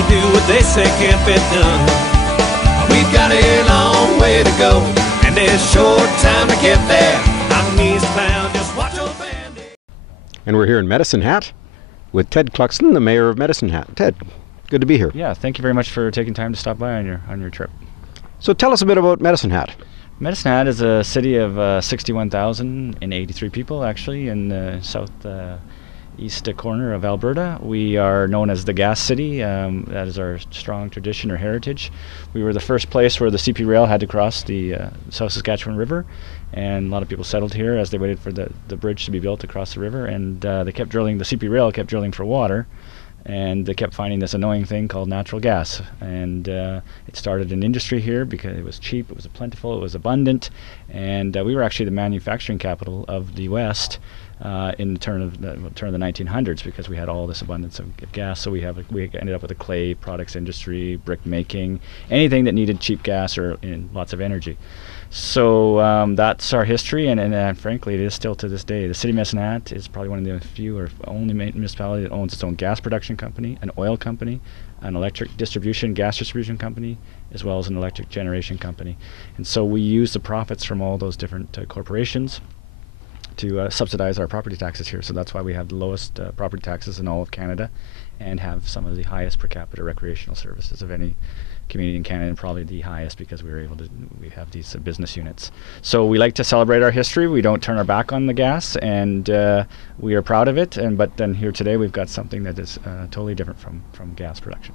gonna do what they say can't be done. We've got a long way to go, and there's short time to get there. I'm eastbound, just watch your band. And we're here in Medicine Hat with Ted Clugston, the mayor of Medicine Hat. Ted, good to be here. Yeah, thank you very much for taking time to stop by on your trip. So tell us a bit about Medicine Hat. Medicine Hat is a city of 61,083 people, actually, in the east corner of Alberta. We are known as the gas city. That is our strong tradition or heritage. We were the first place where the CP Rail had to cross the South Saskatchewan River, and a lot of people settled here as they waited for the bridge to be built across the river, and they kept drilling, the CP Rail kept drilling for water, and they kept finding this annoying thing called natural gas. And it started an industry here because it was cheap, it was plentiful, it was abundant, and we were actually the manufacturing capital of the West in the turn of the 1900s, because we had all this abundance of gas. So we ended up with a clay products industry, brick making, anything that needed cheap gas or lots of energy. So that's our history, and frankly, it is still to this day. The city of Medicine Hat is probably one of the few or only municipality that owns its own gas production company, an oil company, an electric distribution, gas distribution company, as well as an electric generation company. And so we use the profits from all those different corporations to subsidize our property taxes here. So that's why we have the lowest property taxes in all of Canada, and have some of the highest per capita recreational services of any community in Canada, and probably the highest because we have these business units. So we like to celebrate our history. We don't turn our back on the gas, and we are proud of it. But then here today we've got something that is totally different from gas production.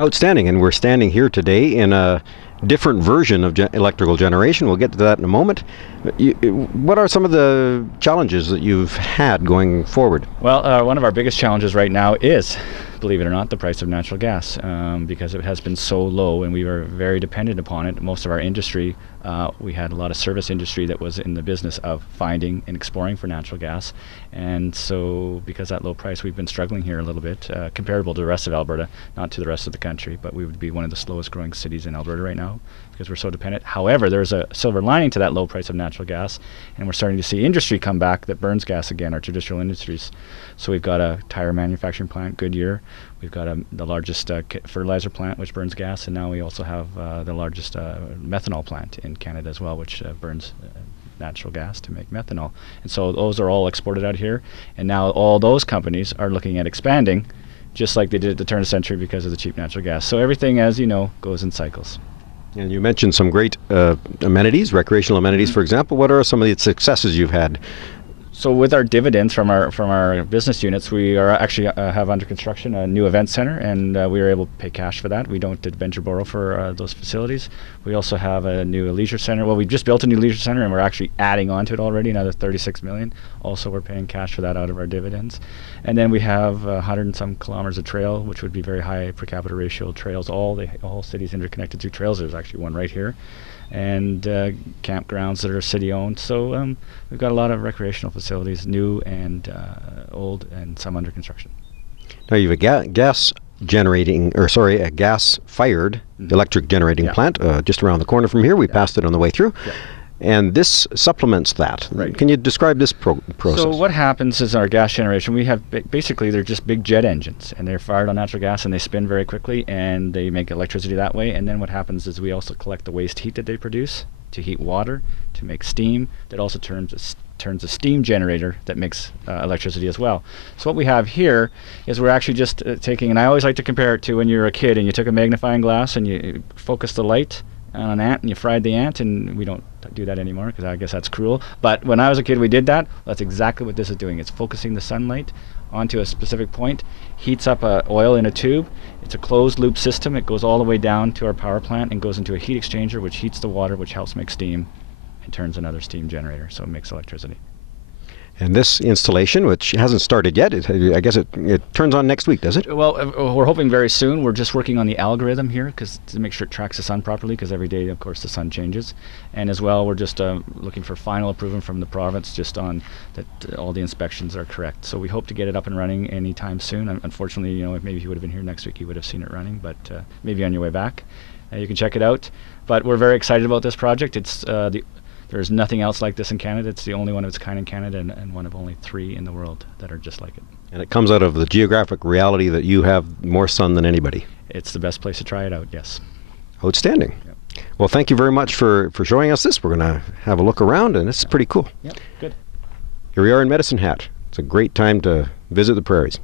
Outstanding. And we're standing here today in a different version of electrical generation. We'll get to that in a moment. What are some of the challenges that you've had going forward? Well, one of our biggest challenges right now is, believe it or not, the price of natural gas, because it has been so low and we were very dependent upon it. Most of our industry, we had a lot of service industry that was in the business of finding and exploring for natural gas, and so because of that low price, we've been struggling here a little bit, comparable to the rest of Alberta, not to the rest of the country, but we would be one of the slowest growing cities in Alberta right now because we're so dependent. However, there's a silver lining to that low price of natural gas, and we're starting to see industry come back that burns gas again, our traditional industries. So we've got a tire manufacturing plant, Goodyear. We've got the largest fertilizer plant, which burns gas, and now we also have the largest methanol plant in Canada as well, which burns natural gas to make methanol. And so those are all exported out here, and now all those companies are looking at expanding, just like they did at the turn of the century because of the cheap natural gas. So everything, as you know, goes in cycles. And you mentioned some great amenities, recreational amenities, for example. What are some of the successes you've had? So with our dividends from our business units, we are actually have under construction a new event center, and we are able to pay cash for that. We don't venture borrow for those facilities. We also have a new leisure center. Well, we just built a new leisure center, and we're actually adding on to it already, another $36 million. Also, we're paying cash for that out of our dividends. And then we have 100 and some kilometers of trail, which would be very high per capita ratio trails. All cities interconnected through trails. There's actually one right here. And campgrounds that are city-owned. So we've got a lot of recreational facilities, new and old, and some under construction. Now you have a gas-fired electric generating plant just around the corner from here. We passed it on the way through. Yeah. And this supplements that. Right. Can you describe this process? So what happens is our gas generation, we have basically they're just big jet engines, and they're fired on natural gas, and they spin very quickly, and they make electricity that way. And then what happens is we also collect the waste heat that they produce to heat water, to make steam. That also turns a steam generator that makes electricity as well. So what we have here is we're actually just taking, and I always like to compare it to when you were a kid and you took a magnifying glass and you focused the light on an ant and you fried the ant, and we don't do that anymore because I guess that's cruel. But when I was a kid, we did that. That's exactly what this is doing. It's focusing the sunlight onto a specific point, heats up oil in a tube. It's a closed loop system. It goes all the way down to our power plant and goes into a heat exchanger, which heats the water, which helps make steam and turns another steam generator, so it makes electricity. And this installation, which hasn't started yet, I guess it turns on next week, does it? Well, we're hoping very soon. We're just working on the algorithm here to make sure it tracks the sun properly, because every day, of course, the sun changes. And as well, we're just looking for final approval from the province just on that all the inspections are correct. So we hope to get it up and running anytime soon. Unfortunately, if maybe he would have been here next week, he would have seen it running, but maybe on your way back. You can check it out. But we're very excited about this project. It's There's nothing else like this in Canada. It's the only one of its kind in Canada, and one of only 3 in the world that are just like it. And it comes out of the geographic reality that you have more sun than anybody. it's the best place to try it out. Yes. Outstanding. Yep. Well, thank you very much for showing us this. We're going to have a look around, and it's pretty cool. Yep. Good. Here we are in Medicine Hat. It's a great time to visit the prairies.